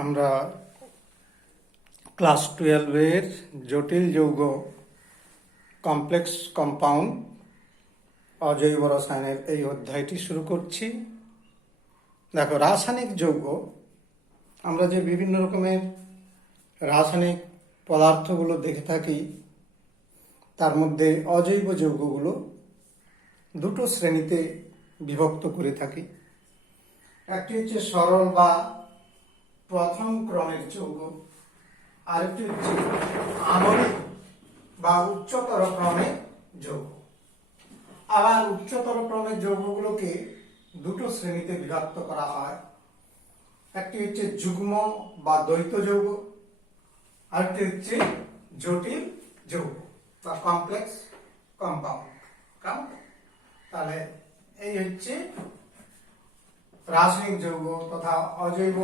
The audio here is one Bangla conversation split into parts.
আমরা ক্লাস 12-এর জটিল যৌগ কমপ্লেক্স কম্পাউন্ড অজৈব রসায়নের এই অধ্যায়টি শুরু করছি। দেখো, রাসায়নিক যৌগ, আমরা যে বিভিন্ন রকমের রাসায়নিক পদার্থগুলো দেখে থাকি তার মধ্যে অজৈব যৌগগুলো দুটো শ্রেণীতে বিভক্ত করে থাকি। একটি হচ্ছে সরল বা প্রথম ক্রমের যৌগ, আরেকটি হচ্ছে আণবিক বা উচ্চতর ক্রমের যৌগ। আবার উচ্চতর ক্রমের যৌগগুলোকে দুটো শ্রেণীতে বিভক্ত করা হয়। একটি হচ্ছে যুগ্ম বা দ্বৈত যৌগ, আরেকটি হচ্ছে জটিল যৌগ বা কমপ্লেক্স কম্পাউন্ড। তাহলে এই হচ্ছে রাসায়নিক যৌগ তথা অজৈব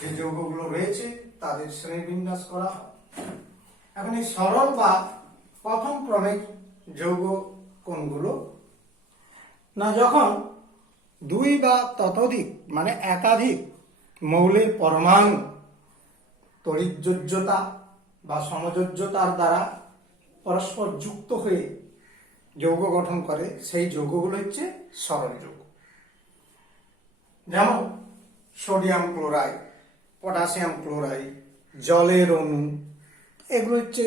যে যৌগগুলো রয়েছে তাদের শ্রেণীবিন্যাস করা হয়। এখন এই সরল বা প্রথম ক্রমের যৌগ কোনগুলো? না, যখন দুই বা ততোধিক মানে একাধিক মৌলের পরমাণু তড়িৎযোজ্যতা বা সমযোজ্যতার দ্বারা পরস্পর যুক্ত হয়ে যৌগ গঠন করে, সেই যৌগগুলো হচ্ছে সরল যৌগ। যেমন সোডিয়াম ক্লোরাইড, পটাশিয়াম ক্লোরাইড, জলের অণু, এগুলো হচ্ছে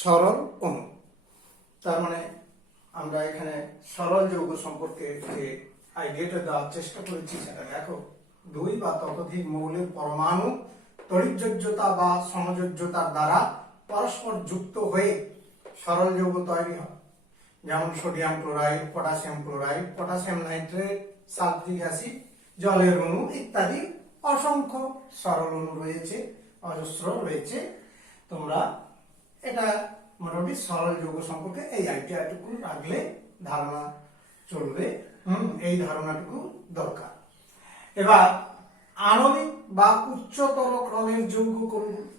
সরল অণু। তার মানে আমরা এখানে সরল যৌগ সম্পর্কে যে আইডিয়াটা দেওয়ার চেষ্টা করেছি সেটা দেখো, দুই বা ততোধিক মৌলের পরমাণু তড়িৎযোজ্যতা বা সমযোজ্যতার দ্বারা পরস্পর যুক্ত হয়ে সরল যৌগ তৈরি হয়। যেমন sodium chloride, potassium chloride, potassium nitrate, সালফিক acid, জলের অণু ইত্যাদি অসংখ্য সরল অণু রয়েছে, অজস্র রয়েছে। তোমরা এটা মোটামুটি সরল যৌগ সম্পর্কে এই আইডিয়াটুকু রাখলে ধারণা চলবে। এই ধারণাটুকু দরকার। এবার আণবিক বা উচ্চতর ক্রমের যৌগ কোনগুলো?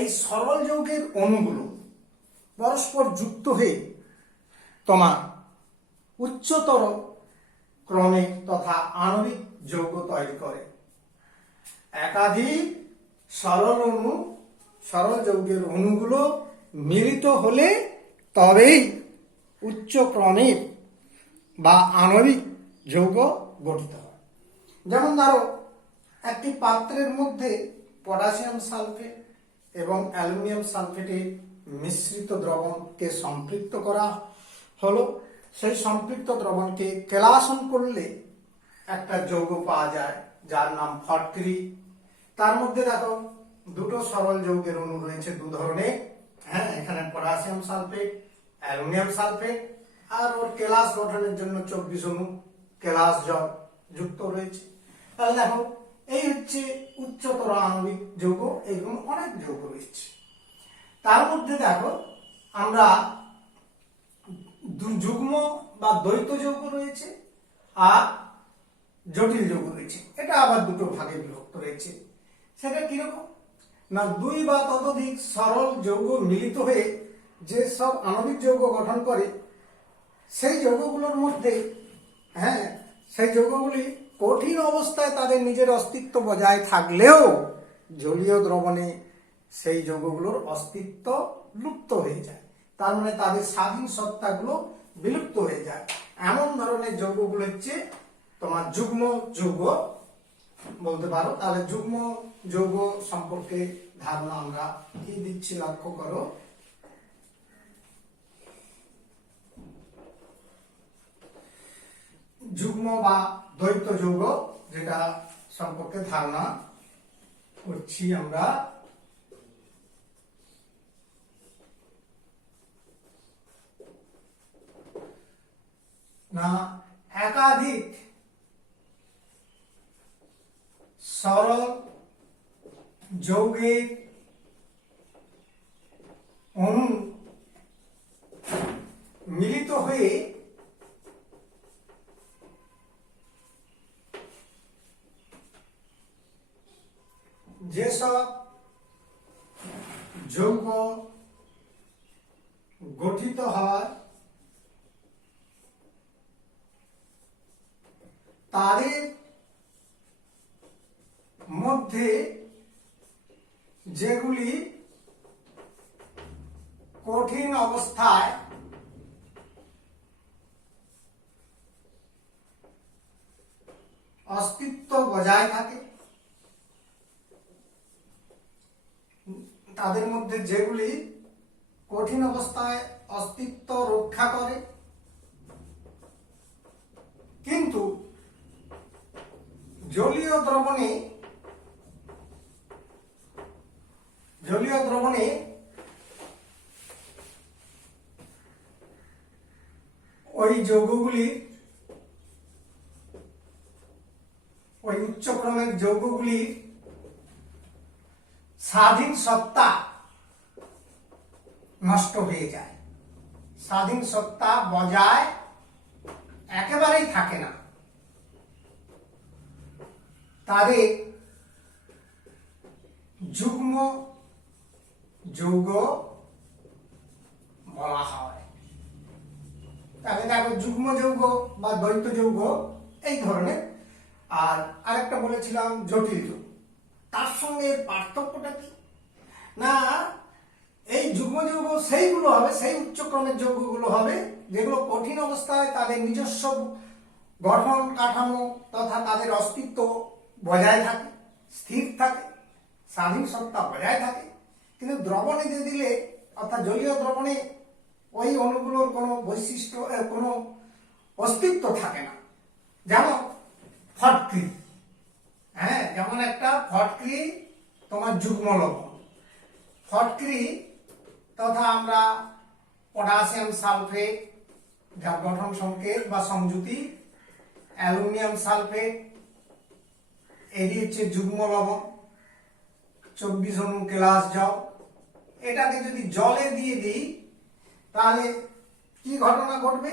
এই সরল যৌগের অণুগুলো পরস্পর যুক্ত হয়ে তোমার উচ্চতর ক্রমের তথা আণবিক যৌগ তৈরি করে। একাধিক সরল যৌগের অণুগুলো মিলিত হলে তবেই উচ্চ ক্রমের বা আণবিক যৌগ গঠিত হয়। যেমন ধরো, একটি পাত্রের মধ্যে পটাশিয়াম সালফেট এবং অ্যালুমিনিয়াম সালফেটের মিশ্রিত দ্রবণকে সম্পৃক্ত করা হলো। সেই সম্পৃক্ত দ্রবণকে কেলাসন করলে একটা যৌগ পাওয়া যায় যার নাম ফটকিরি। তার মধ্যে দেখো দুটো সরল যৌগের অণু রয়েছে দু ধরনের। এখানে পটাশিয়াম সালফেট, অ্যালুমিনিয়াম সালফেট, আর ওর কেলাস গঠনের জন্য 24 অণু কেলাস জল যুক্ত রয়েছে। তাহলে দেখো, এই হচ্ছে উচ্চতর আণবিক যৌগ। এগুলো অনেক যৌগ রয়েছে। তার মধ্যে দেখো আমরা যুগ্ম বা দ্বৈত যৌগ রয়েছে আর জটিল যৌগ রয়েছে। এটা আবার দুটো ভাগে বিভক্ত রয়েছে। সেটা কিরকম? না, দুই বা ততোধিক সরল যৌগ মিলিত হয়ে যে সব আণবিক যৌগ গঠন করে, সেই যৌগগুলোর মধ্যে সেই যৌগগুলি কঠিন অবস্থায় তাদের নিজের অস্তিত্ব বজায় থাকলেও জলীয় দ্রবণে সেই যৌগগুলোর অস্তিত্ব লুপ্ত হয়ে যায়। তার মানে তাদের স্বাধীন সত্তাগুলো বিলুপ্ত হয়ে যায়। এমন ধরনের যৌগগুলো হচ্ছে তোমার যুগ্ম যৌগ বলতে পারো। তাহলে যুগ্ম যৌগ সম্পর্কে ধারণা আমরা কি দিচ্ছি লক্ষ্য করো। যুগ্ম বা দ্বৈত যৌগ যেটা সম্পর্কে ধারণা করছি আমরা, না, একাধিক সরল যৌগের অণু মিলিত হয়ে যেসব যৌগ গঠিত হয় তাদের মধ্যে যেগুলি কঠিন অবস্থায় অস্তিত্ব বজায় থাকে, তাদের মধ্যে যেগুলি কঠিন অবস্থায় অস্তিত্ব রক্ষা করে কিন্তু জলীয় দ্রবণে ওই যৌগগুলি, ওই উচ্চক্রমের যৌগগুলি স্বাধীন সত্তা নষ্ট হয়ে যায়, স্বাধীন সত্তা বজায় একেবারেই থাকে না, তাদের যুগ্ম যৌগ বলা হয়। তাহলে দেখো যুগ্ম যৌগ বা দ্বৈত যৌগ এই ধরনের। আর আরেকটা বলেছিলাম জটিল যৌগ। তার সঙ্গে পার্থক্যটা কি না, এই যুগ্ম যৌগ সেইগুলো হবে, সেই উচ্চক্রমের যৌগগুলো হবে যেগুলো কঠিন অবস্থায় তাদের নিজস্ব গঠন কাঠামো তথা তাদের অস্তিত্ব বজায় থাকে, স্থির থাকে, স্বাধীন সত্তা বজায় থাকে, কিন্তু দ্রবণে দিয়ে দিলে অর্থাৎ জলীয় দ্রবণে ওই অণুগুলোর কোনো বৈশিষ্ট্য, কোনো অস্তিত্ব থাকে না। যেমন ফটক্রি, হ্যাঁ, যেমন একটা ফটক্রি তোমার যুগ্ম লবণ, ফটক্রি তথা আমরা পটাশিয়াম সালফেট যার গঠন সংকেত বা সংযুতি, অ্যালুমিনিয়াম সালফেট এটি হচ্ছে যুগ্ম লবণ, 24 অণু কেলাস জল। এটাকে যদি জলে দিয়ে দিই তাহলে কি ঘটনা ঘটবে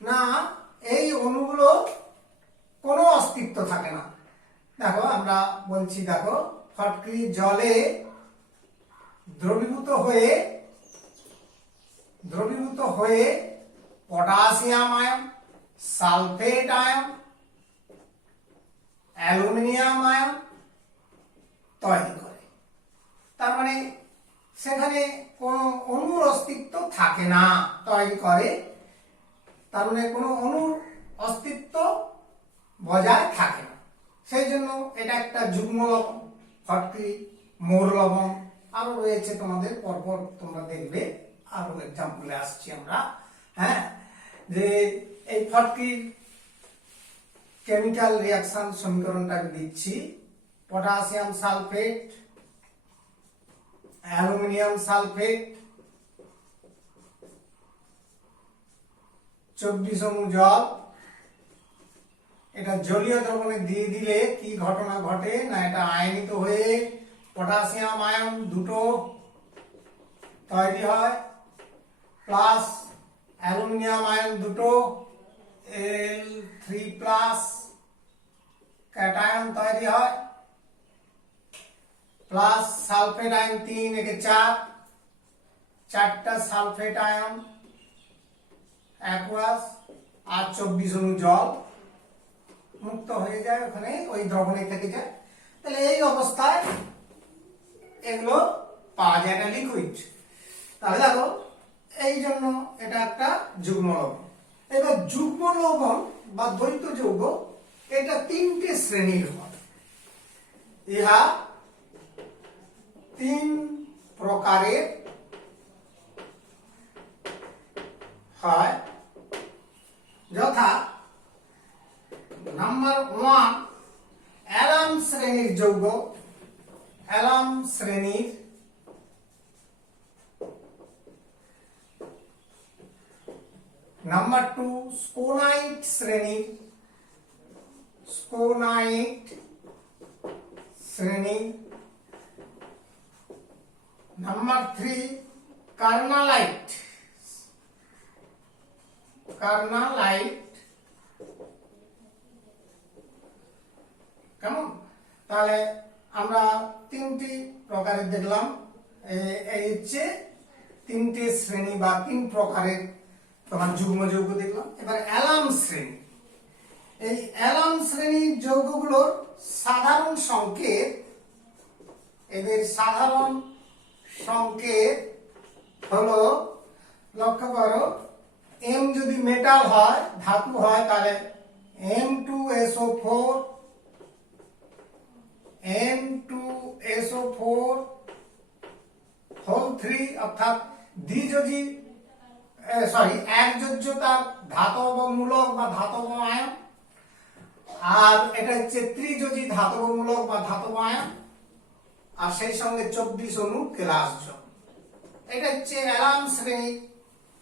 না, এই অণুগুলো কোনো অস্তিত্ব থাকে না। দেখো আমরা বলছি, দেখো ফটক্রি জলে দ্রবীভূত হয়ে potassium ion, sulphate ion, aluminium ion তৈরি করে। তার মানে সেখানে কোনো অণুর অস্তিত্ব থাকে না, তৈরি করে, তার মানে কোনো অণুর অস্তিত্ব বজায় থাকে না। সেই জন্য এটা একটা যুগ্ম লবণ, ফটক্রি, মোর লবণ, আরো রয়েছে তোমাদের, পরপর তোমরা দেখবে, আরো এক্সাম্পলে আসছি আমরা। হ্যাঁ, যে এই ফটক্রির কেমিক্যাল রিঅ্যাকশন সমীকরণটা দিচ্ছি, পটাশিয়াম সালফেট, অ্যালুমিনিয়াম সালফেট, 24 অণু জল। এটা জলীয় দ্রবণে দিয়ে দিলে কি ঘটনা ঘটে না, এটা আয়নিত হয়ে পটাশিয়াম আয়ন দুটো তৈরি হয়, প্লাস অ্যালুমিনিয়াম আয়ন দুটো Al3+ ক্যাটায়ন তৈরি হয়, প্লাস সালফেট আয়ন 3, একে 4, 4টা সালফেট আয়ন অ্যাকুয়াস, আর 24 অণু জল মুক্ত হয়ে যায়, ওখানে ওই দ্রবণে থেকে যায়। তাহলে এই অবস্থায় এগুলো পাওয়া যায়, এটা লিকুইড। তাহলে দেখো এই জন্য এটা একটা যুগ্ম লবণ। এবার যুগ্ম লবণ বা দ্বৈত যৌগ এটা 3টে শ্রেণীর হয়। ইহা 3 প্রকারের হয়, যথা নাম্বার 1 অ্যালাম শ্রেণীর যৌগ, অ্যালাম শ্রেণীর, নাম্বার 2 স্কোনাইট শ্রেণীর, স্কোনাইট শ্রেণী, নাম্বার 3 কার্নালাইট, কার্নালাইট। কেমন? তাহলে আমরা 3টি প্রকারের দেখলাম, এই হচ্ছে 3টে শ্রেণী বা 3 প্রকারের তোমার যুগ্ম যৌগ দেখলাম। এবার অ্যালাম শ্রেণী, এই অ্যালাম শ্রেণীর যৌগগুলোর সাধারণ সংকেত, এদের সাধারণ সংকেত হলো, লক্ষ্য করো, এম যদি মেটাল হয়, ধাতু হয়, তাহলে M2SO4 হোল 3, অর্থাৎ দ্বিযোজী একযোজ্যতার ধাতব মূলক বা ধাতব আয়ন। আর এটা হচ্ছে ত্রিযোজী ধাতব মূলক বা ধাতব আয়ন, আর সেই সঙ্গে 24 অণু কেলাস জল। এটা হচ্ছে অ্যালান শ্রেণী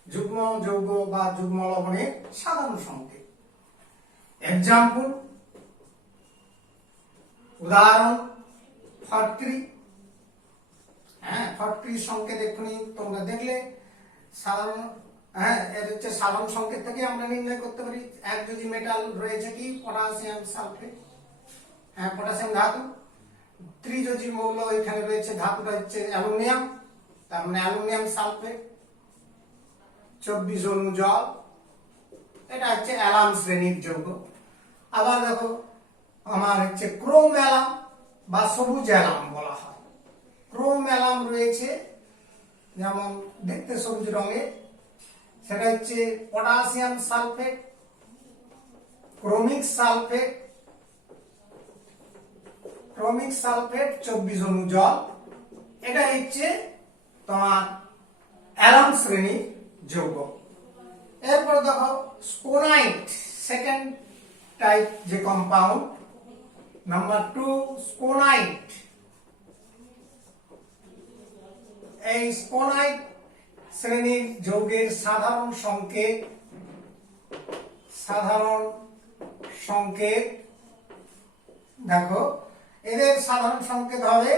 যুগ্ম যৌগ বা যুগ্ম লবণের সাধারণ সংকেত। এক্সাম্পল, উদাহরণ 43। 43 সংকেত এক্ষুনি তোমরা দেখলে। সাধারণ এর হচ্ছে সাধারণ সংকেত থেকে আমরা নির্ণয় করতে পারি একযোজী মেটাল রয়েছে কি, পটাশিয়াম সালফেট, পটাশিয়াম ধাতু। ত্রিযোজী মৌল এখানে রয়েছে, ধাতুটা হচ্ছে অ্যালুমিনিয়াম, তার মানে অ্যালুমিনিয়াম সালফেট, 24 অণু জল। এটা হচ্ছে অ্যালাম শ্রেণীর যৌগ। আবার দেখো, আমার হচ্ছে ক্রোম অ্যালাম বা সবুজ অ্যালাম বলা হয়। ক্রোম অ্যালাম রয়েছে, যেমন দেখতে সবুজ রঙের, সেটা হচ্ছে পটাশিয়াম সালফেট, ক্রোমিক সালফেট, 24 অণু জল। এটা হচ্ছে তোমার অ্যালাম শ্রেণীর যৌগ। এরপর দেখো স্কোনাইট, সেকেন্ড টাইপ যে কম্পাউন্ড, নাম্বার 2 স্কোনাইট। এই স্কোনাইট শ্রেণীর যৌগের সাধারণ সংকেত দেখো, এদের সাধারণ সংকেত হবে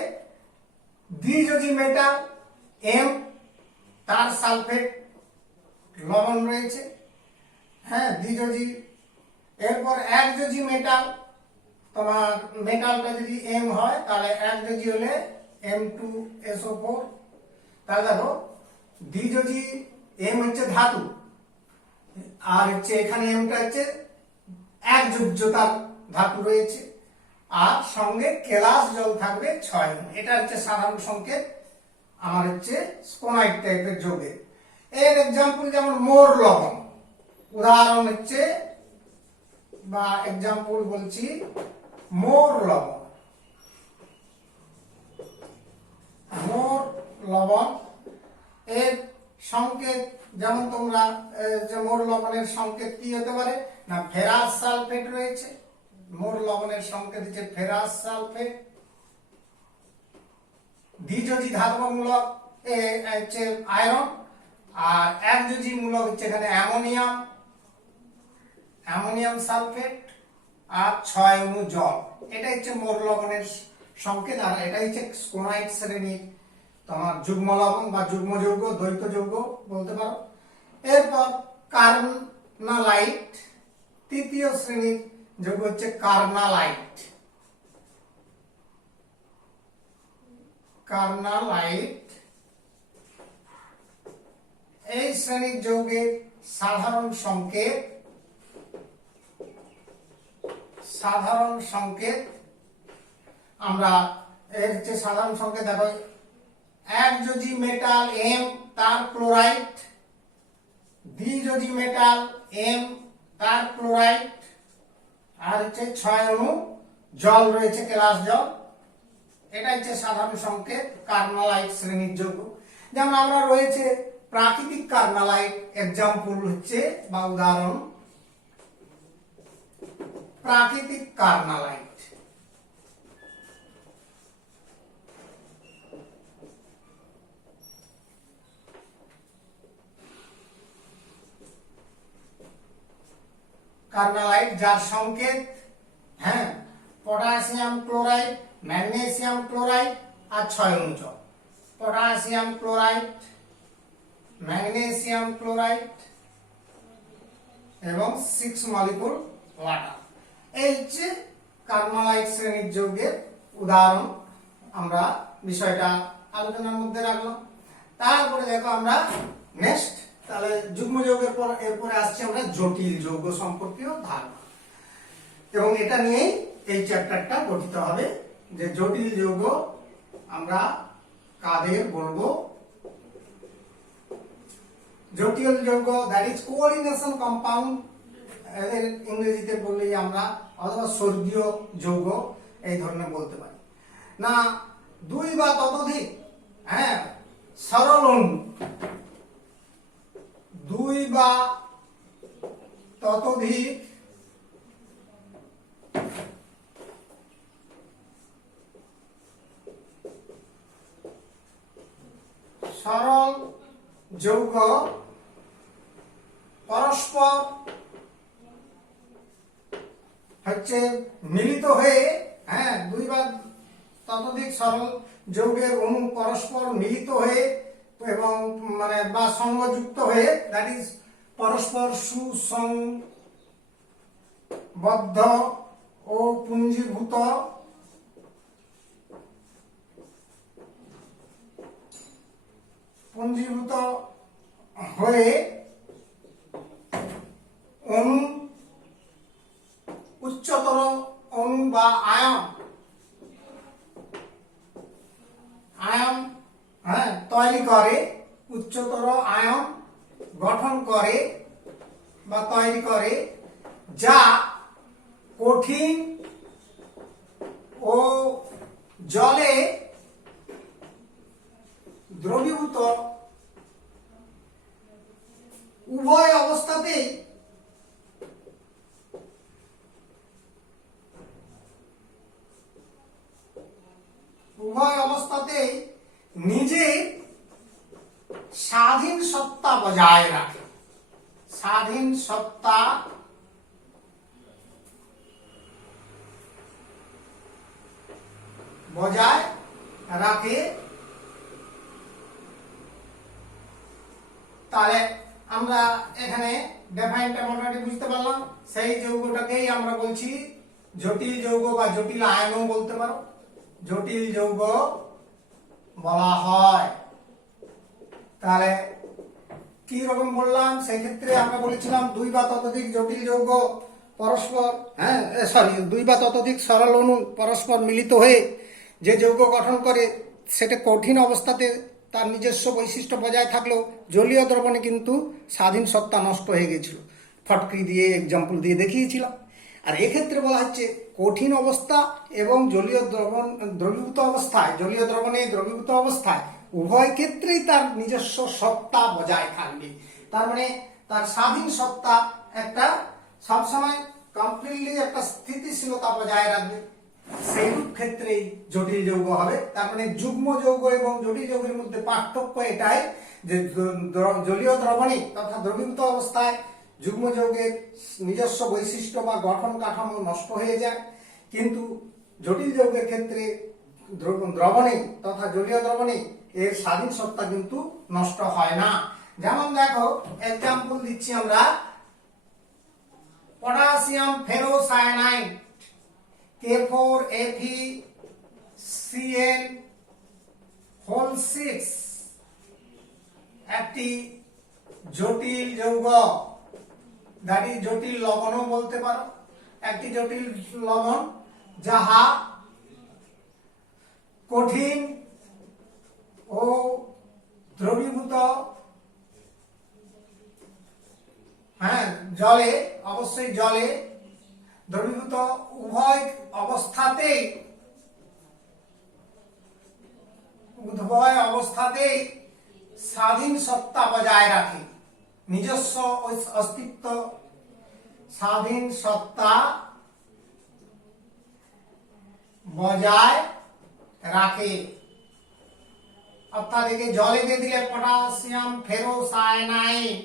দ্বিযোজী মেটাল এম, তার সালফেট লবণ রয়েছে, দ্বিযোজী। এরপর একযোজী মেটাল, তোমার মেটালটা যদি এম হয়, তাহলে একযোজী হলে M2SO4। তাহলে দেখো, দ্বিযোজী এম হচ্ছে ধাতু, আর হচ্ছে এখানে এমটা হচ্ছে একযোজ্যতার ধাতু রয়েছে, আর সঙ্গে কেলাস জল থাকবে 6 অণু। এটা হচ্ছে সাধারণ সংকেত আমার হচ্ছে স্কোনাইট টাইপের যৌগের। এর এক্সাম্পল যেমন মোর লবণ, উদাহরণ হচ্ছে বা এক্সাম্পল বলছি মোর লবণ। এর সংকেত যেমন তোমরা যে মোর লবণের সংকেত কি হতে পারে না, ফেরাস সালফেট রয়েছে। মোর লবণের সংকেত হচ্ছে ফেরাস সালফেট। দ্বিযোজী ধাতব মূলক হচ্ছে আয়রন, আর একযোজী মূলক হচ্ছে এখানে অ্যামোনিয়াম সালফেট, আর 6 অণু জল। এটা হচ্ছে মোর লবণের সংকেত, আর এটা হচ্ছে স্কোনাইট শ্রেণীর তোমার যুগ্ম লবণ বা যুগ্ম যৌগ, দ্বৈত যৌগ বলতে পারো। এরপর কার্নালাইট, তৃতীয় শ্রেণীর যৌগ হচ্ছে কার্নালাইট। এই শ্রেণীর যৌগের সাধারণ সংকেত আমরা এর হচ্ছে সাধারণ সংকেত দেখো, একযোজী মেটাল এম, তার ক্লোরাইড, দ্বিযোজী মেটাল এম, তার ক্লোরাইড, আর হচ্ছে 6 অণু জল রয়েছে, কেলাস জল। এটা হচ্ছে সাধারণ সংকেত কার্নালাইট শ্রেণীর যৌগ। যেমন আমরা রয়েছে প্রাকৃতিক কার্নালাইট, এক্সাম্পল হচ্ছে বা উদাহরণ প্রাকৃতিক কার্নালাইট। কার্নালাইট যার সংকেত পটাশিয়াম ক্লোরাইড, ম্যাগনেসিয়াম ক্লোরাইড, আর 6 অণু জল। পটাশিয়াম ক্লোরাইড, ম্যাগনেসিয়াম ক্লোরাইড এবং 6 মলিকুল ওয়াটার। এই হচ্ছে কার্নালাইট শ্রেণীর যৌগের উদাহরণ। আমরা বিষয়টা আলোচনার মধ্যে রাখলাম। তারপরে দেখো আমরা নেক্সট, তাহলে যুগ্ম যৌগের পর এরপরে আসছে আমরা জটিল যৌগ সম্পর্কীয় ধারণা, এবং এটা নিয়েই এই চ্যাপ্টারটা গঠিত হবে, যে জটিল যৌগ আমরা কাদের বলবো। জটিল যৌগ দ্যাট ইজ কোঅর্ডিনেশন কম্পাউন্ড, এদের ইংরেজিতে বললেই আমরা, অথবা স্বর্গীয় যৌগ এই ধরনের বলতে পারি। না, দুই বা ততোধিক সরল অণু, দুই বা ততোধিক সরল যৌগ পরস্পর মিলিত হয়ে, দুই বা ততোধিক সরল যৌগের অণু পরস্পর মিলিত হয়ে এবং বা সংযুক্ত হয়ে, দ্যাট ইজ পরস্পর সুসংবদ্ধ ও পুঞ্জীভূত হয়ে অণু, উচ্চতর অণু বা আয়ন তৈরি করে, উচ্চতর আয়ন গঠন করে বা তৈরি করে, যা কঠিন ও জলে দ্রবীভূত উভয় অবস্থাতেই নিজের স্বাধীন সত্তা বজায় রাখে, স্বাধীন সত্তা বজায় রাখে। তাহলে আমরা এখানে ডেফাইনটা মোটামুটি বুঝতে পারলাম। সেই যৌগটাকেই আমরা বলছি জটিল যৌগ বা জটিল আয়নও বলতে পারো, জটিল যৌগ বলা হয়। তাহলে কি রকম বললাম, সেই ক্ষেত্রে আমরা বলেছিলাম দুই বা ততোধিক জটিল যৌগ পরস্পর দুই বা ততোধিক সরল অণু পরস্পর মিলিত হয়ে যে যৌগ গঠন করে, সেটা কঠিন অবস্থাতে তার নিজস্ব বৈশিষ্ট্য বজায় থাকলেও জলীয় দ্রবণে কিন্তু স্বাধীন সত্তা নষ্ট হয়ে গেছিল। ফটকরি দিয়ে এক্সাম্পল দিয়ে দেখিয়েছিলাম। আর এক্ষেত্রে বলা হচ্ছে কঠিন অবস্থা এবং জলীয় দ্রবীভূত অবস্থায়, জলীয় দ্রবণে দ্রবীভূত অবস্থায় উভয় ক্ষেত্রেই তার নিজস্ব সত্তা বজায় থাকবে। তার মানে তার স্বাধীন সত্তা একটা সবসময় কমপ্লিটলি একটা স্থিতিশীলতা বজায় রাখবে, সেইরূপ ক্ষেত্রেই জটিল যৌগ হবে। তার মানে যুগ্ম যৌগ এবং জটিল যৌগের মধ্যে পার্থক্য এটাই যে জলীয় দ্রবণে তথা দ্রবীভূত অবস্থায় যুগ্ম যৌগের নিজস্ব বৈশিষ্ট্য বা গঠন কাঠামো নষ্ট হয়ে যায়, কিন্তু জটিল যৌগের ক্ষেত্রে দ্রবণে তথা জলীয় দ্রবণে এর স্বাধীন সত্তা কিন্তু নষ্ট হয় না। যেমন দেখো, এক্সাম্পল দিচ্ছি আমরা, পটাশিয়াম ফেরোসায়ানাইড K4Fe(CN)6 একটি জটিল যৌগ, দ্যাট ইজ জটিল লবণও বলতে পারো, একটি জটিল লবণ যাহা কঠিন ও দ্রবীভূত জলে, অবশ্যই জলে দ্রবীভূত উভয় অবস্থাতেই স্বাধীন সত্তা বজায় রাখে, নিজস্ব অস্তিত্ব স্বাধীন সত্তা বজায় রাখে। অর্থাৎ একে জলে দিয়ে দিলে পটাশিয়াম ফেরোসায়ানাইড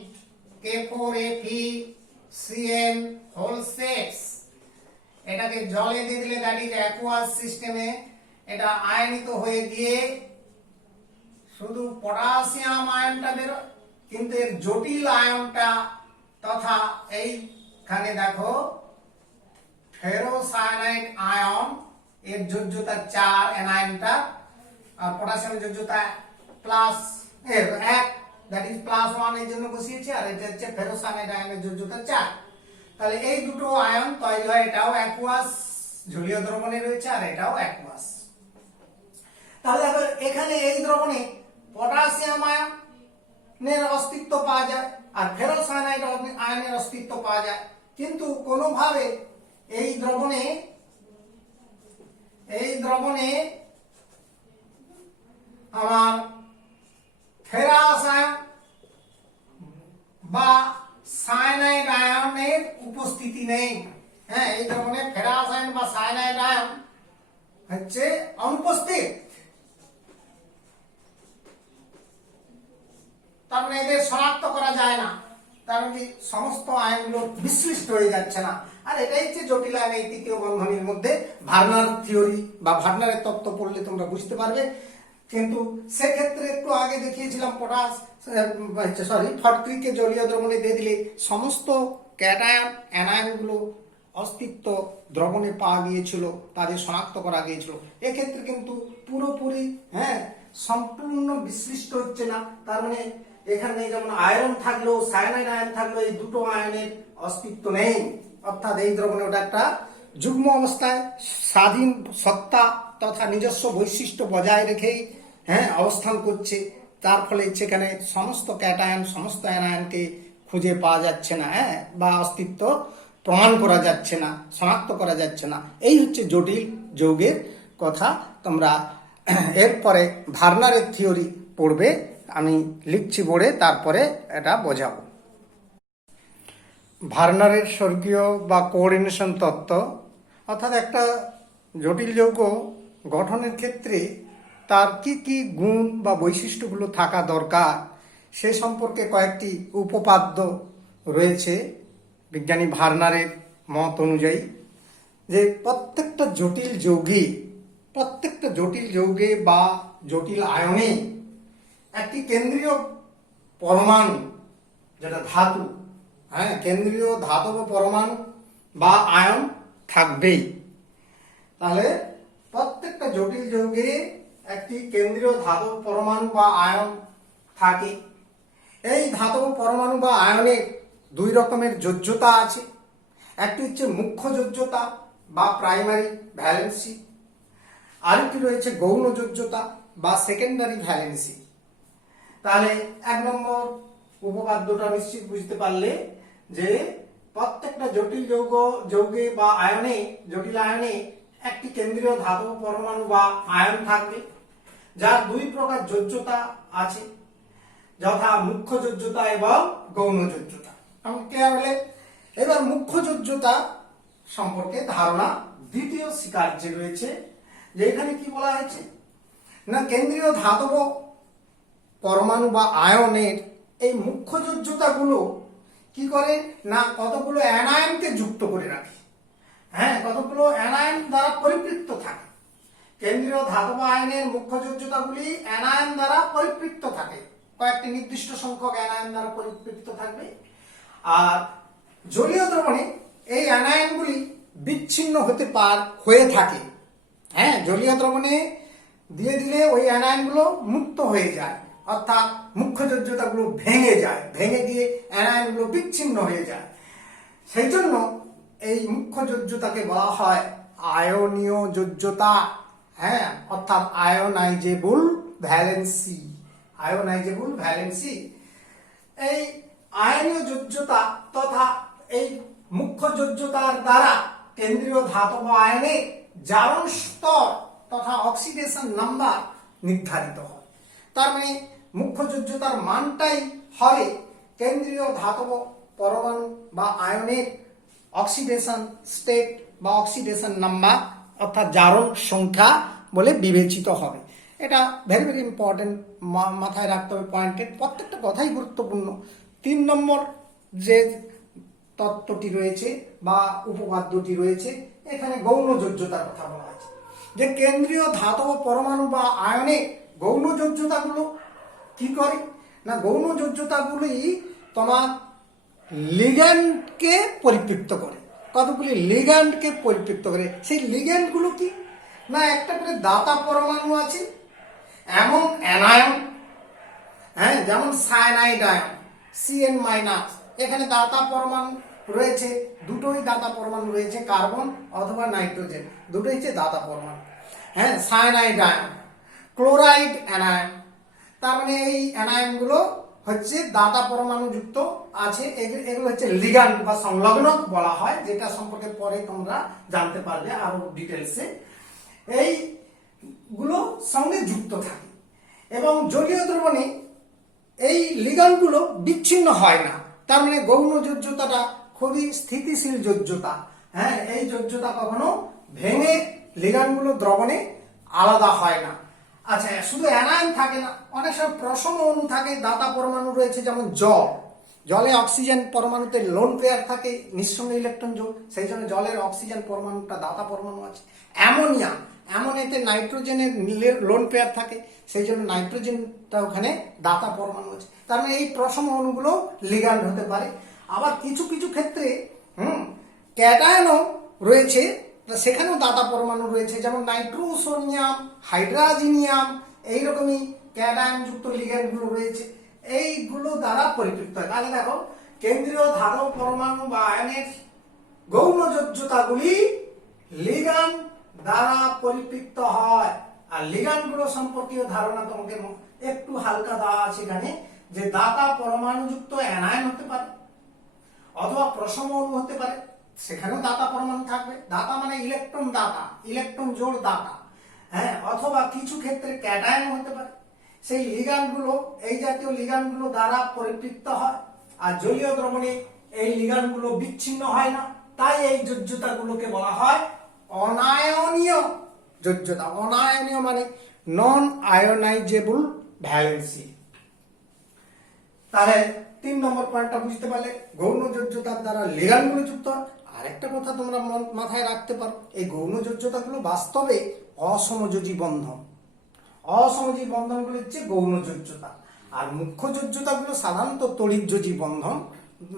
K4Fe(CN)6, এটাকে জলে দিয়ে দিলে দ্যাট ইজ অ্যাকুয়াস সিস্টেমে এটা আয়নিত হয়ে গিয়ে শুধু পটাশিয়াম আয়নটা বেরোয়, কিন্তু এর জটিল আয়নটা তথা এইখানে দেখো ফেরোসায়ানাইড আয়ন, এর যোজ্যতা 4 অ্যানায়নটা, আর পটাশিয়ামের যোজ্যতা প্লাস 1, দ্যাট ইজ +1 এর জন্য বসিয়েছি, আর এটা হচ্ছে ফেরোসায়ানাইড আয়নের যোজ্যতা 4। তাহলে এই দুটো আয়ন তৈরি হয়, এটাও অ্যাকুয়াস জলীয় দ্রবণে রয়েছে, আর এটাও অ্যাকুয়াস। তাহলে দেখো এখানে এই দ্রবণে পটাশিয়াম আয়নের অস্তিত্ব পাওয়া যায় আর ফেরাস আয়নের অস্তিত্ব পাওয়া যায়, কিন্তু কোনোভাবে এই দ্রবণে আমার ফেরাস আয়ন বা সায়ানাইড আয়নের উপস্থিতি নেই। হ্যাঁ, এই দ্রবণে ফেরাস আয়ন বা সায়ানাইড আয়ন হচ্ছে অনুপস্থিত। তার মানে এদের শনাক্ত করা যায় না, কারণ কি সমস্ত আয়নগুলো বিশ্লিষ্ট হয়ে যাচ্ছে না। আর এটাই হচ্ছে জটিল আয়ন। এই তৃতীয় বন্ধনীর মধ্যে ভার্নার থিওরি বা ভার্নারের তত্ত্ব পড়লে তোমরা বুঝতে পারবে। কিন্তু সেক্ষেত্রে একটু আগে দেখিয়েছিলাম ফটক্রিকে জলীয় দ্রবণে দিয়ে দিলে সমস্ত ক্যাটায়ন অ্যানায়নগুলো অস্তিত্ব দ্রবণে পাওয়া গিয়েছিল, তাদের শনাক্ত করা গিয়েছিল। এক্ষেত্রে কিন্তু পুরোপুরি সম্পূর্ণ বিশ্লিষ্ট হচ্ছে না। তার মানে এখানে যেমন আয়রন থাকলেও সায়ানাইড আয়ন থাকলেও এই দুটো আয়নের অস্তিত্ব নেই, অর্থাৎ এই দ্রবণে ওটা একটা যুগ্ম অবস্থায় স্বাধীন সত্তা তথা নিজস্ব বৈশিষ্ট্য বজায় রেখেই অবস্থান করছে। তার ফলে সেখানে সমস্ত ক্যাটায়ন সমস্ত অ্যানায়নকে খুঁজে পাওয়া যাচ্ছে না, বা অস্তিত্ব প্রমাণ করা যাচ্ছে না, শনাক্ত করা যাচ্ছে না। এই হচ্ছে জটিল যৌগের কথা। তোমরা এরপরে ভার্নারের থিওরি পড়বে, আমি লিখছি বোর্ডে, তারপরে এটা বোঝাবো। ভার্নারের স্বর্গীয় বা কোঅর্ডিনেশন তত্ত্ব, অর্থাৎ একটা জটিল যৌগ গঠনের ক্ষেত্রে তার কি কি গুণ বা বৈশিষ্ট্যগুলো থাকা দরকার সে সম্পর্কে কয়েকটি উপপাদ্য রয়েছে বিজ্ঞানী ভার্নারের মত অনুযায়ী। যে প্রত্যেকটা জটিল যৌগে বা জটিল আয়নে একটি কেন্দ্রীয় পরমাণু, যেটা ধাতু, কেন্দ্রীয় ধাতব পরমাণু বা আয়ন থাকবেই। তাহলে প্রত্যেকটা জটিল যৌগে একটি কেন্দ্রীয় ধাতব পরমাণু বা আয়ন থাকে। এই ধাতব পরমাণু বা আয়নের দুই রকমের যোজ্যতা আছে। একটি হচ্ছে মুখ্য যোজ্যতা বা প্রাইমারি ভ্যালেন্সি, আরেকটি রয়েছে গৌণ যোজ্যতা বা সেকেন্ডারি ভ্যালেন্সি। তাহলে এক নম্বর উপপাদ্যটা নিশ্চিত বুঝতে পারলে যে প্রত্যেকটা যৌগে বা জটিল আয়নে একটি কেন্দ্রীয় ধাতব পরমাণু বা আয়ন থাকবে, যার দুই প্রকার যোজ্যতা আছে, যথা মুখ্য যোজ্যতা এবং গৌণ যোজ্যতা। এবার মুখ্য যোজ্যতা সম্পর্কে ধারণা দ্বিতীয় স্বীকার্যে রয়েছে। যে এখানে কি বলা হয়েছে না, কেন্দ্রীয় ধাতব পরমাণু বা আয়নের এই মুখ্য যোজ্যতাগুলো কি করে না, কতগুলো অ্যানায়নকে যুক্ত করে রাখে। কতগুলো অ্যানায়ন দ্বারা পরিপৃক্ত থাকে। কেন্দ্রীয় ধাতব আয়নের মুখ্য যোজ্যতাগুলি অ্যানায়ন দ্বারা পরিপৃক্ত থাকে, কয়েকটি নির্দিষ্ট সংখ্যক অ্যানায়ন দ্বারা পরিপৃক্ত থাকবে। আর জলীয় দ্রবণে এই অ্যানায়নগুলি বিচ্ছিন্ন হয়ে থাকে। জলীয় দ্রবণে দিয়ে দিলে ওই অ্যানায়নগুলো মুক্ত হয়ে যায়, অর্থাৎ মুখ্য যোজ্যতাগুলো ভেঙে গিয়ে অ্যানায়নগুলো বিচ্ছিন্ন হয়ে যায়। সেই জন্য এই মুখ্য যোজ্যতাকে বলা হয় আয়নীয় যোজ্যতা, অর্থাৎ আয়োনাইজেবল ভ্যালেন্সি। এই আয়নীয় যোজ্যতা তথা এই মুখ্য যোজ্যতার দ্বারা কেন্দ্রীয় ধাতব আয়নের জারণ স্তর তথা অক্সিডেশন নাম্বার নির্ধারিত হয়। তার মানে মুখ্য যোজ্যতার মানটাই হবে কেন্দ্রীয় ধাতব পরমাণু বা আয়নের অক্সিডেশন স্টেট বা অক্সিডেশন নাম্বার, অর্থাৎ জারণ সংখ্যা বলে বিবেচিত হবে। এটা ভেরি ভেরি ইম্পর্টেন্ট, মাথায় রাখতে হবে পয়েন্টের, প্রত্যেকটা কথাই গুরুত্বপূর্ণ। 3 নম্বর যে তত্ত্বটি রয়েছে বা উপপাদ্যটি রয়েছে, এখানে গৌণ যোজ্যতার কথা বলা হয়েছে। যে কেন্দ্রীয় ধাতব পরমাণু বা আয়নে গৌণ যোজ্যতাগুলো কি করে না, গৌণ যোজ্যতাগুলি তোমার লিগ্যান্ডকে পরিপৃক্ত করে। কতগুলি লিগ্যান্ডকে পরিপৃক্ত করে। সেই লিগ্যান্ডগুলো কি না, একটা করে দাতা পরমাণু আছে, এমন অ্যানায়ন, যেমন সায়ানাইড আয়ন Cn-, এখানে দাতা পরমাণু রয়েছে, দুটোই দাতা পরমাণু রয়েছে, কার্বন অথবা নাইট্রোজেন, দুটোই হচ্ছে দাতা পরমাণু। হ্যাঁ, সায়ানাইড আয়ন, ক্লোরাইড অ্যানায়ন, তার মানে এই অ্যানায়নগুলো হচ্ছে দাতা পরমাণু যুক্ত আছে। এগুলো হচ্ছে লিগ্যান্ড বা সংলগ্ন বলা হয়, যেটা সম্পর্কে পরে তোমরা জানতে পারবে আরো ডিটেলসে। এইগুলো সঙ্গে যুক্ত থাকে এবং জলীয় দ্রবণে এই লিগ্যান্ডগুলো বিচ্ছিন্ন হয় না। তার মানে গৌণ যোজ্যতাটা খুবই স্থিতিশীল যোজ্যতা। হ্যাঁ, এই যোজ্যতা কখনো ভেঙে লিগ্যান্ডগুলো দ্রবণে আলাদা হয় না। আচ্ছা, শুধু অ্যানায়ন থাকে না, অনেক সময় প্রশম অণু থাকে, দাতা পরমাণু রয়েছে, যেমন জলে অক্সিজেন পরমাণুতে লোন পেয়ার থাকে, নিঃসঙ্গ ইলেকট্রন যোগ, সেই জন্য জলের অক্সিজেন পরমাণুটা দাতা পরমাণু আছে। অ্যামোনিয়াতে নাইট্রোজেনের লোন পেয়ার থাকে, সেই জন্য নাইট্রোজেনটা ওখানে দাতা পরমাণু আছে। তার মানে এই প্রশম অণুগুলো লিগ্যান্ড হতে পারে। আবার কিছু কিছু ক্ষেত্রে ক্যাটায়নও রয়েছে, সেখানেও দাতা পরমাণু রয়েছে, যেমন নাইট্রোসোনিয়াম, হাইড্রাজিনিয়াম, এইরকমই ক্যাটায়ন যুক্ত লিগ্যান্ডগুলো রয়েছে, এইগুলো দ্বারা পরিপৃক্ত হয়। তাহলে দেখো, কেন্দ্রীয় ধাতব পরমাণু বা আয়নের গৌণ যোজ্যতাগুলি লিগ্যান্ড দ্বারা পরিপৃক্ত হয়। আর লিগ্যান্ডগুলো সম্পর্কীয় ধারণা তোমাকে একটু হালকা দেওয়া আছে এখানে, যে দাতা পরমাণু যুক্ত অ্যানায়ন হতে পারে অথবা প্রশম অণু হতে পারে, সেখানেও দাতা পরমাণু থাকবে। দাতা মানে ইলেকট্রন দাতা, ইলেকট্রন জোড় দাতা। হ্যাঁ, অথবা কিছু ক্ষেত্রে ক্যাটায়ন হতে পারে। সেই লিগ্যান্ডগুলো, এই জাতীয় লিগ্যান্ডগুলো দ্বারা পরিপৃক্ত হয়। আর জলীয় দ্রবণে এই লিগ্যান্ডগুলো বিচ্ছিন্ন হয় না, তাই এই যোজ্যতাগুলোকে বলা হয় অনায়নীয় যোজ্যতা। অনায়নীয় মানে নন আয়োনাইজেবল ভ্যালেন্সি। তাহলে 3 নম্বর পয়েন্টটা বুঝতে পারলে, গৌণ যোজ্যতার দ্বারা লিগ্যান্ডগুলো যুক্ত হয়। আরেকটা কথা তোমরা মাথায় রাখতে পারো, এই গৌণ যোজ্যতাগুলো বাস্তবে অসমযোজী বন্ধন। অসমযোজী বন্ধনগুলো হচ্ছে গৌণ যোজ্যতা, আর মুখ্য যোজ্যতাগুলো সাধারণত তড়িৎযোজী বন্ধন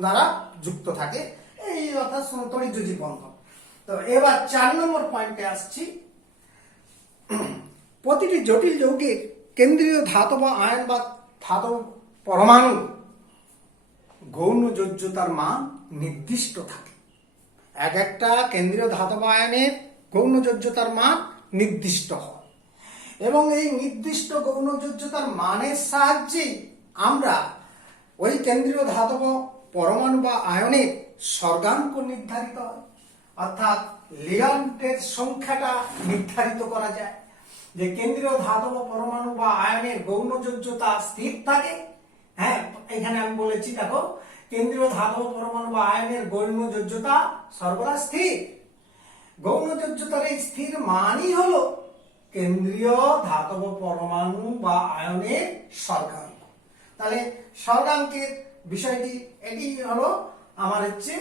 দ্বারা যুক্ত থাকে, এই অর্থাৎ তড়িৎযোজী বন্ধন। তো এবার 4 নম্বর পয়েন্টে আসছি। প্রতিটি জটিল যৌগের কেন্দ্রীয় ধাতব আয়ন বা ধাতব পরমাণু গৌণ যোজ্যতার মান নির্দিষ্ট থাকে। এক একটা কেন্দ্রীয় ধাতব আয়নের গৌণ যোজ্যতার মান নির্দিষ্ট হয় এবং এই নির্দিষ্ট গৌণ যোজ্যতার মানের সাহায্যে আমরা ওই কেন্দ্রীয় ধাতব পরমাণু বা আয়নের স্বর্গাঙ্ক নির্ধারিত হয়, অর্থাৎ লিগ্যান্ডের সংখ্যাটা নির্ধারিত করা যায়। যে কেন্দ্রীয় ধাতব পরমাণু বা আয়নের গৌণ যোজ্যতা স্থির থাকে। হ্যাঁ, এখানে আমি বলেছি, দেখো, কেন্দ্রীয় ধাতব পরমাণু বা আয়নের গৌণ যোজ্যতা সর্বদা স্থির। গৌণ যোজ্যতার এই স্থির মানই হলো কেন্দ্রীয় ধাতব পরমাণু বা আয়নের স্বর্গাঙ্ক। তাহলে স্বর্গাঙ্কের বিষয়টি এটি হলো আমার হচ্ছে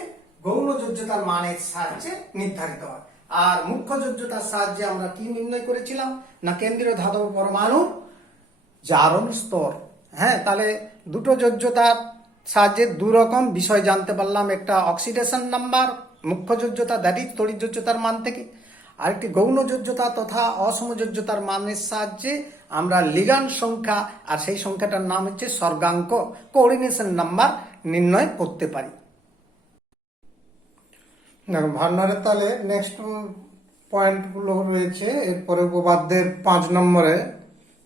গৌণ যোজ্যতার মানের সাহায্যে নির্ধারিত হয়। আর মুখ্য যোজ্যতার সাহায্যে আমরা কি নির্ণয় করেছিলাম না, কেন্দ্রীয় ধাতব পরমাণু জারণ স্তর। হ্যাঁ, তাহলে দুটো যোজ্যতার সাহায্যে দু রকম বিষয় জানতে পারলাম, একটা অক্সিডেশন নাম্বার মুখ্য যোজ্যতা, দ্যাট ইজ তড়িৎ যোজ্যতার মান থেকে, আরেকটি গৌণ যোজ্যতা তথা অসমযোজ্যতার মানের সাহায্যে আমরা লিগ্যান্ড সংখ্যা, আর সেই সংখ্যাটার নাম হচ্ছে স্বর্গাঙ্ক, কোঅর্ডিনেশন নাম্বার নির্ণয় করতে পারি। দেখো, ভার্নারের তাহলে নেক্সট পয়েন্টগুলো রয়েছে, এরপরে উপপাদ্যের 5 নম্বরে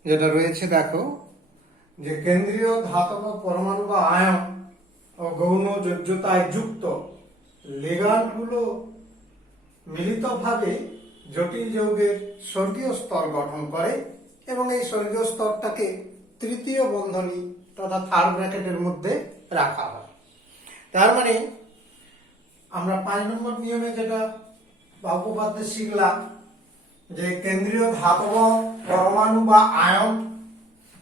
যেটা রয়েছে, দেখো, যে কেন্দ্রীয় ধাতব পরমাণু বা আয়ন ও গৌণ যোজ্যতায় যুক্ত লিগ্যান্ডগুলো মিলিতভাবে জটিল যৌগের স্বর্গীয় স্তর গঠন করে এবং এই স্বর্গীয় স্তরটাকে তৃতীয় বন্ধনী তথা থার্ড ব্র্যাকেটের মধ্যে রাখা হয়। তার মানে আমরা 5 নম্বর নিয়মে যেটা উপপাদ্যে শিখলাম, যে কেন্দ্রীয় ধাতব পরমাণু বা আয়ন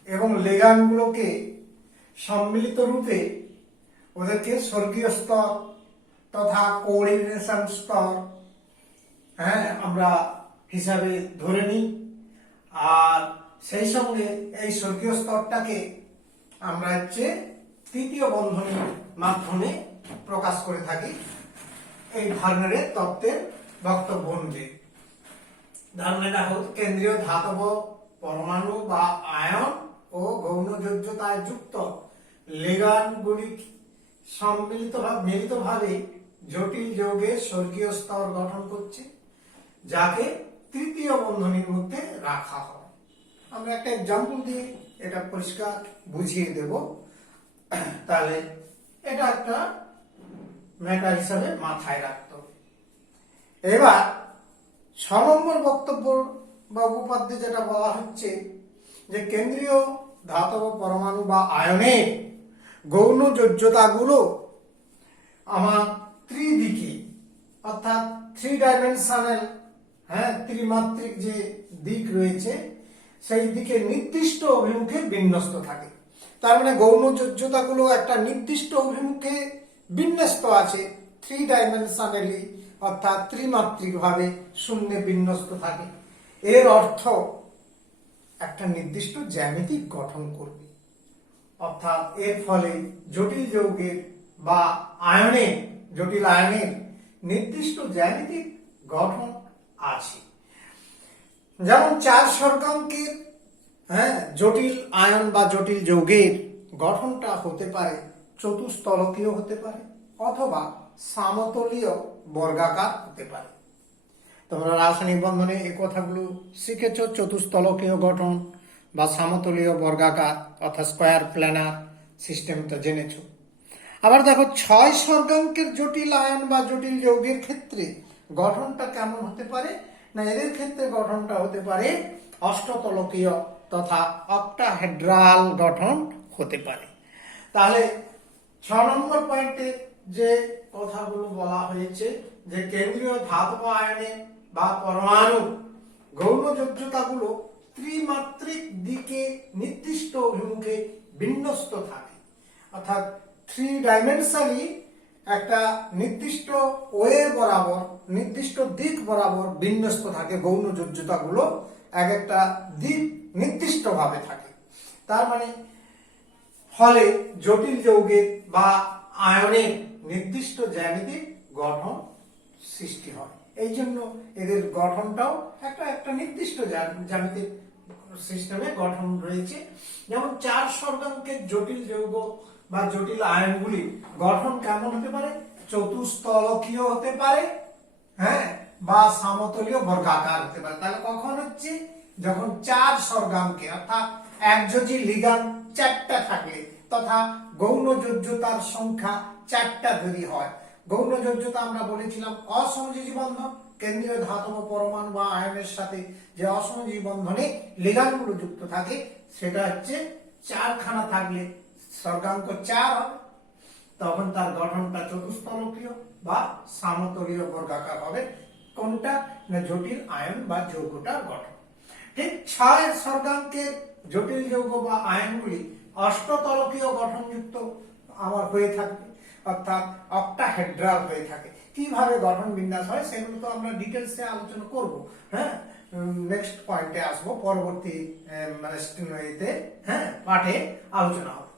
এবং লিগ্যান্ডগুলোকে সম্মিলিত রূপে ওদেরকে স্বর্গীয় স্তর তথা কোঅর্ডিনেশন স্তর, হ্যাঁ, আমরা হিসাবে ধরে নিই। আর সেই সঙ্গে এই স্বর্গীয় স্তরটাকে আমরা হচ্ছে তৃতীয় বন্ধনীর মাধ্যমে প্রকাশ করে থাকি এই ভার্নারের তত্ত্বের বক্তব্য অনুযায়ী। তাহলে দেখো, কেন্দ্রীয় ধাতব পরমাণু বা আয়ন ও গৌণ যোজ্যতায় যুক্ত লিগ্যান্ডগুলি মিলিতভাবে জটিল যৌগের স্বর্গীয় স্তর গঠন করছে, যাকে তৃতীয় বন্ধনীর মধ্যে রাখা হয়। আমরা একটা এক্সাম্পল দিয়ে এটা পরিষ্কার বুঝিয়ে দেব, তাহলে এটা একটা ম্যাটার হিসাবে মাথায় রাখতে হবে। এবার 6 নম্বর বক্তব্য বা উপপাদ্যে যেটা বলা হচ্ছে যে কেন্দ্রীয় ধাতব পরমাণু বা আয়নের গৌণ যোজ্যতাগুলো আমার ত্রিদিকে অর্থাৎ 3 ডাইমেনশনাল, ত্রিমাত্রিক যে দিক রয়েছে সেই দিকে নির্দিষ্ট অভিমুখে বিন্যস্ত থাকে। তার মানে গৌণ যোজ্যতাগুলো একটা নির্দিষ্ট অভিমুখে বিন্যস্ত আছে, 3 ডাইমেনশনালি অর্থাৎ ত্রিমাত্রিক ভাবে শূন্যে বিন্যস্ত থাকে। এর অর্থ একটা নির্দিষ্ট জ্যামিতিক গঠন করবে, অর্থাৎ এর ফলে জটিল যৌগের বা আয়নের, জটিল আয়নের নির্দিষ্ট জ্যামিতিক গঠন আছে। যেমন 4 স্বর্গাঙ্কের জটিল আয়ন বা জটিল যৌগের গঠনটা হতে পারে চতুস্তলকীয় হতে পারে অথবা সমতলীয় বর্গাকার হতে পারে। তোমরা রাসায়নিক বন্ধনে এই কথাগুলো শিখেছ, চতুস্তলকীয় গঠন বা সমতলীয় বর্গাকার অর্থাৎ স্কয়ার প্ল্যানার সিস্টেমটা জেনেছ। আবার দেখো 6 স্বর্গাঙ্কের জটিল আয়ন বা জটিল যৌগের ক্ষেত্রে গঠনটা কেমন হতে পারে না, এদের ক্ষেত্রে গঠনটা হতে পারে অষ্টতলকীয় তথা অক্টাহেড্রাল গঠন হতে পারে। তাহলে 6 নম্বর পয়েন্টে যে কথাগুলো বলা হয়েছে যে কেন্দ্রীয় ধাতব আয়নে বা পরমাণু গৌণ যোজ্যতাগুলো ত্রিমাত্রিক দিকে নির্দিষ্ট অভিমুখে বিন্যস্ত থাকে, অর্থাৎ 3 ডাইমেনশনালি একটা নির্দিষ্ট ওয়ে বরাবর, নির্দিষ্ট দিক বরাবর বিন্যস্ত থাকে। গৌণ যোজ্যতাগুলো এক একটা দিক নির্দিষ্টভাবে থাকে। তার মানে ফলে জটিল যৌগের বা আয়নের নির্দিষ্ট জ্যামিতিক গঠন সৃষ্টি হয়। এই জন্য এদের গঠনটাও একটা নির্দিষ্ট জ্যামিতিক সিস্টেমে গঠন রয়েছে। যেমন 4 স্বর্গাঙ্কের জটিল যৌগ বা জটিল আয়নগুলি গঠন কেমন হতে পারে, চতুস্তলকীয় হতে পারে, বা সমতলীয় বর্গাকার হতে পারে। তাহলে কখন হচ্ছে, যখন 4 স্বর্গাঙ্কে অর্থাৎ একযোজী লিগ্যান্ড 4টা থাকে তথা গৌণ যোজ্যতার সংখ্যা 4টা যদি হয়। গৌণ যোজ্যতা আমরা বলেছিলাম অসমযোজী বন্ধন, কেন্দ্রীয় ধাতব পরমাণু বা আয়নের সাথে যে অসমযোজী বন্ধনে লিগ্যান্ডগুলো যুক্ত থাকে সেটা হচ্ছে 4খানা থাকলে স্বর্গাঙ্ক 4 হবে, তখন তার গঠনটা চতুস্তলকীয় বা সমতলীয় বর্গাকার হবে। কোনটা না, জটিল আয়ন বা যৌগটার গঠন। ঠিক 6 স্বর্গাঙ্কের জটিল যৌগ বা আয়নগুলি অষ্টতলকীয় গঠনযুক্ত আমার হয়ে থাকবে, অর্থাৎ অক্টাহেড্রাল হয়ে থাকে। কিভাবে গঠন বিন্যাস হয় সেগুলো তো আমরা ডিটেলসে আলোচনা করব, নেক্সট পয়েন্টে আসবো, পরবর্তী পাঠে আলোচনা হবে।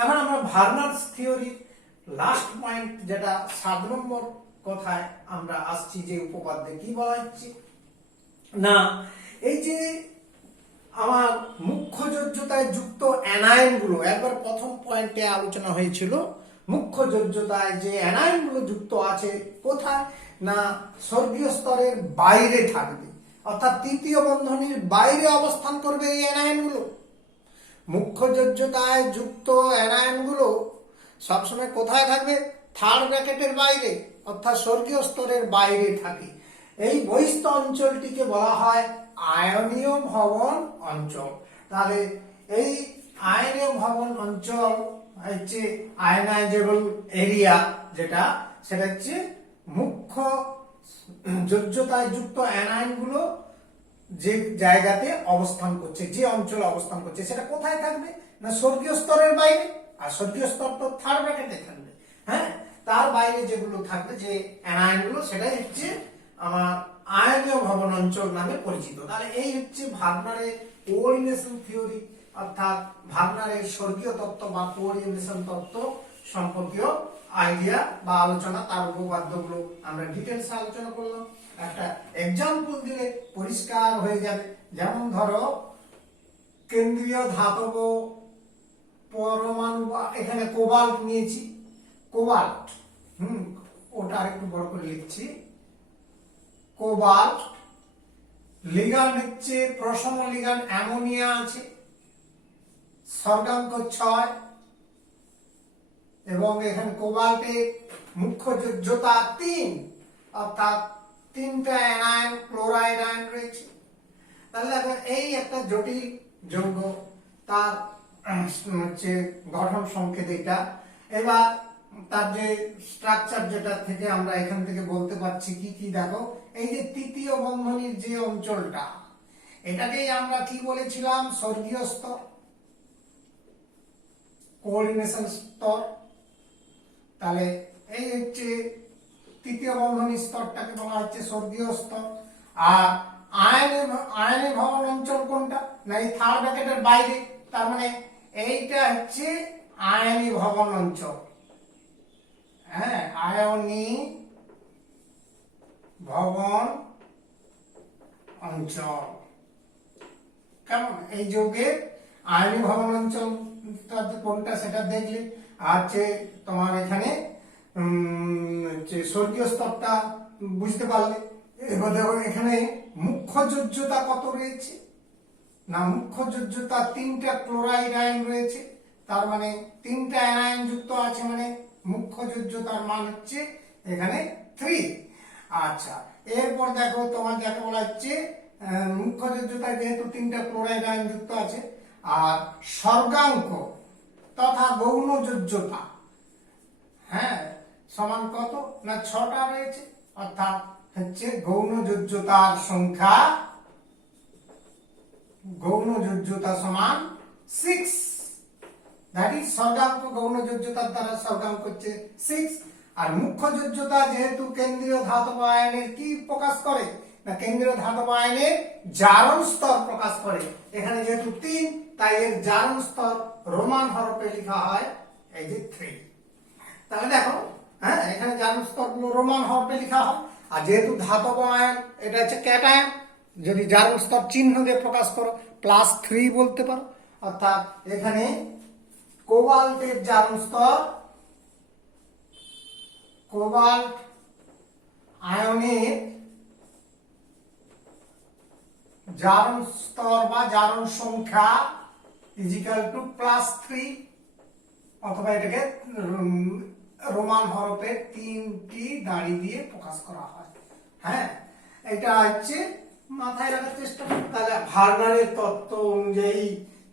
এখন আমরা ভার্নার্স থিওরির লাস্ট পয়েন্ট যেটা 7 নম্বর কথায় আমরা আসছি, যে উপপাদ্যে কি বলা হচ্ছে না, এই যে আমার মুখ্য যোজ্যতায় যুক্ত অ্যানায়ন গুলো, একবার প্রথম পয়েন্টে আলোচনা হয়েছিল, মুখ্য যোজ্যতায় যে অ্যানায়ন গুলো যুক্ত আছে কোথায় না, স্বর্গীয় স্তরের বাইরে থাকবে, অর্থাৎ তৃতীয় বন্ধনীর বাইরে অবস্থান করবে এই অ্যানায়ন গুলো। মুখ্য যোজ্যতায় যুক্ত অ্যানায়ন গুলো সবসময় কোথায় থাকবে, 3rd ব্র্যাকেটের বাইরে, অর্থাৎ স্বর্গীয় স্তরের বাইরে থাকে। এই বহিস্থ অঞ্চলটিকে বলা হয় আয়নীয় ভবন অঞ্চল। তাহলে এই আয়নীয় ভবন অঞ্চল হচ্ছে আয়নাইজেবল এরিয়া, যেটা সেটা হচ্ছে মুখ্য যোজ্যতায় যুক্ত অ্যানায়ন গুলো যে জায়গাতে অবস্থান করছে, যে অঞ্চলে অবস্থান করছে, সেটা কোথায় থাকবে না, স্বর্গীয় স্তরের বাইরে। আর স্বর্গীয় স্তর তো 3rd ব্র্যাকেটে থাকবে, তার বাইরে যেগুলো থাকবে যে অ্যানায়ন গুলো, সেটাই হচ্ছে আমার আয়নীয় ভবন অঞ্চল নামে পরিচিত। তাহলে এই হচ্ছে ভার্নারের কোঅর্ডিনেশন থিওরি, অর্থাৎ ভার্নারের স্বর্গীয় তত্ত্ব বা কোঅর্ডিনেশন তত্ত্ব সম্পর্কীয় আইডিয়া বা আলোচনা, তার উপপাদ্যগুলো আমরা ডিটেলসে আলোচনা করলাম। একটা এক্সাম্পল দিলে পরিষ্কার হয়ে যাবে। যেমন ধরো কেন্দ্রীয় ধাতব পরমাণু, এখানে কোবাল্ট নিয়েছি, কোবাল্ট ওটা আরেকটু বড় করে লিখছি, কোবাল্ট। লিগান্ড হচ্ছে প্রশম লিগান্ড অ্যামোনিয়া আছে, স্বর্গাঙ্ক 6, এবং এখানে কোবাল্টের মুখ্য যোজ্যতা 3, অর্থাৎ 3টা অ্যানায়ন ক্লোরাইড আয়ন রয়েছে। তাহলে দেখো এই একটা জটিল যৌগ, তার হচ্ছে গঠন সংকেত এটা। এবার তার যে স্ট্রাকচার, যেটা থেকে আমরা এখান থেকে বলতে পারছি কি কি, দেখো এই যে তৃতীয় বন্ধনীর যে অঞ্চলটা, এটাকেই আমরা কি বলেছিলাম, স্বর্গীয় স্তর, কোঅর্ডিনেশন স্তর। তাহলে এই হচ্ছে তৃতীয় বন্ধনীর স্তরটাকে বলা হচ্ছে স্বর্গীয় স্তর। আর আয়নে ভবন অঞ্চল কোনটা, না এই থার্ড ব্র্যাকেটের বাইরে, তার মানে এইটা হচ্ছে আয়নি ভবন অঞ্চল। হ্যাঁ, আয়নি ভবন অঞ্চল। কেমন, এই যৌগের আয়নি ভবন অঞ্চল কোনটা সেটা দেখলে। আর তোমার এখানে স্বর্গীয় স্তরটা বুঝতে পারলে। এবার দেখো এখানে মুখ্য যোজ্যতা কত রয়েছে, না মুখ্য যোজ্যতা 3টা ক্লোরাইড আয়ন রয়েছে, তার মানে 3টা অ্যানায়ন যুক্ত আছে, মানে মুখ্য যোজ্যতার মান হচ্ছে এখানে 3। আচ্ছা, এরপর দেখো তোমার যাকে বলা হচ্ছে মুখ্য যোজ্যতায় যেহেতু 3টা ক্লোরাইড আয়ন যুক্ত আছে, আর স্বর্গাঙ্ক তথা গৌণ যোজ্যতা, হ্যাঁ, সমান কত, না 6টা রয়েছে, অর্থাৎ হচ্ছে গৌণ যোজ্যতার সংখ্যা, গৌণ যোজ্যতা সমান 6। দ্যাট ইজ স্বর্গাঙ্ক গৌণ যোজ্যতার দ্বারা স্বর্গাঙ্ক হচ্ছে 6। আর মুখ্য যোজ্যতা যেহেতু কেন্দ্রীয় ধাতব আয়নের কি প্রকাশ করে, না কেন্দ্রীয় ধাতব আয়নের জারণ স্তর প্রকাশ করে। এখানে যেহেতু 3, তাই এর জারণ স্তর রোমান হরফে লেখা হয় এই যে 3। তাহলে দেখো, হ্যাঁ, এখানে জারণ স্তরগুলো রোমান হরফে লেখা হয়। আর যেহেতু ধাতব আয়ন, এটা হচ্ছে ক্যাটায়ন, যদি জারণ স্তর চিহ্ন দিয়ে প্রকাশ করো +3 বলতে পারো। অর্থাৎ এখানে কোবাল্টের জারণ স্তর, কোবাল্ট আয়নের জারণ স্তর বা জারণ সংখ্যা +3, অথবা এটাকে রোমান হরফে 3টি দাড়ি দিয়ে প্রকাশ করা হয়। হ্যাঁ, এটা হচ্ছে মাথায় রাখার চেষ্টা করো। তাহলে ভার্নারের তত্ত্ব অনুযায়ী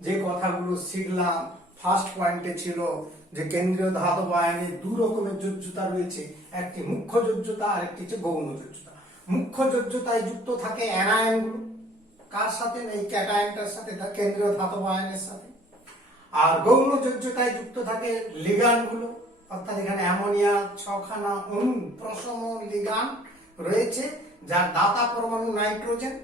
যে কথাগুলো শিখলাম, ফার্স্ট পয়েন্টে ছিল যে কেন্দ্রীয় ধাতব আয়নে 2 রকমের যোজ্যতা রয়েছে, একটি মুখ্য যোজ্যতা আর একটি হচ্ছে গৌণ যোজ্যতা। মুখ্য যোজ্যতায় যুক্ত থাকে অ্যানায়নগুলো, কার সাথে, এই ক্যাটায়নটার সাথে, কেন্দ্রীয় ধাতব আয়নের সাথে। আর গৌণ যোজ্যতায় যুক্ত থাকে লিগান্ডগুলো, অর্থাৎ এখানে অ্যামোনিয়া 6খানা অণু প্রশম লিগান্ড রয়েছে, যার দাতা পরমাণু নাইট্রোজেন।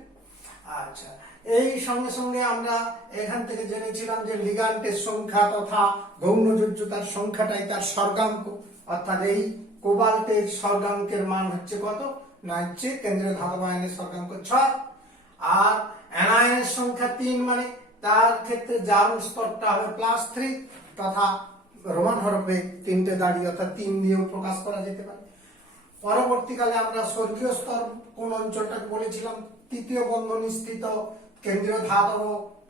আচ্ছা, এই সঙ্গে সঙ্গে আমরা এখান থেকে জেনেছিলাম যে লিগান্ডের সংখ্যা তথা গৌণ যোজ্যতার সংখ্যাটাই তার স্বর্গাঙ্ক। অর্থাৎ এই কোবাল্টের স্বর্গাঙ্কের মান হচ্ছে কত, না হচ্ছে কেন্দ্রীয় ধাতব আয়নের স্বর্গাঙ্ক 6। আর অ্যানায়নের সংখ্যা 3, মানে তার ক্ষেত্রে জারণ স্তরটা হবে +3, তথা রোমান হরফে 3টে দাড়ি, অর্থাৎ 3 দিয়েও প্রকাশ করা যেতে পারে। পরবর্তীকালে আমরা স্বর্গীয় স্তর কোন অঞ্চলটাকে বলেছিলাম, তৃতীয় বন্ধনী স্থিত কেন্দ্রীয় ধাতব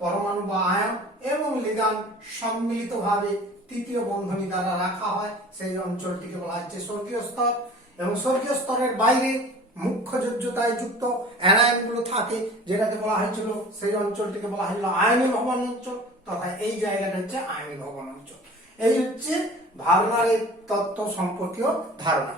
পরমাণু বা আয়ন এবং লিগান্ড সম্মিলিতভাবে তৃতীয় বন্ধনী দ্বারা রাখা হয়, সেই অঞ্চলটিকে বলা হচ্ছে স্বর্গীয় স্তর। এবং স্বর্গীয় স্তরের বাইরে মুখ্য যোজ্যতায় যুক্ত অ্যানায়নগুলো থাকে, যেটাকে বলা হয়েছিল, সেই অঞ্চলটিকে বলা হয়েছিল আয়নি ভবন অঞ্চল, তথা এই জায়গাটা হচ্ছে আয়নি ভবন অঞ্চল। এই হচ্ছে ভার্নারের তত্ত্ব সম্পর্কীয় ধারণা।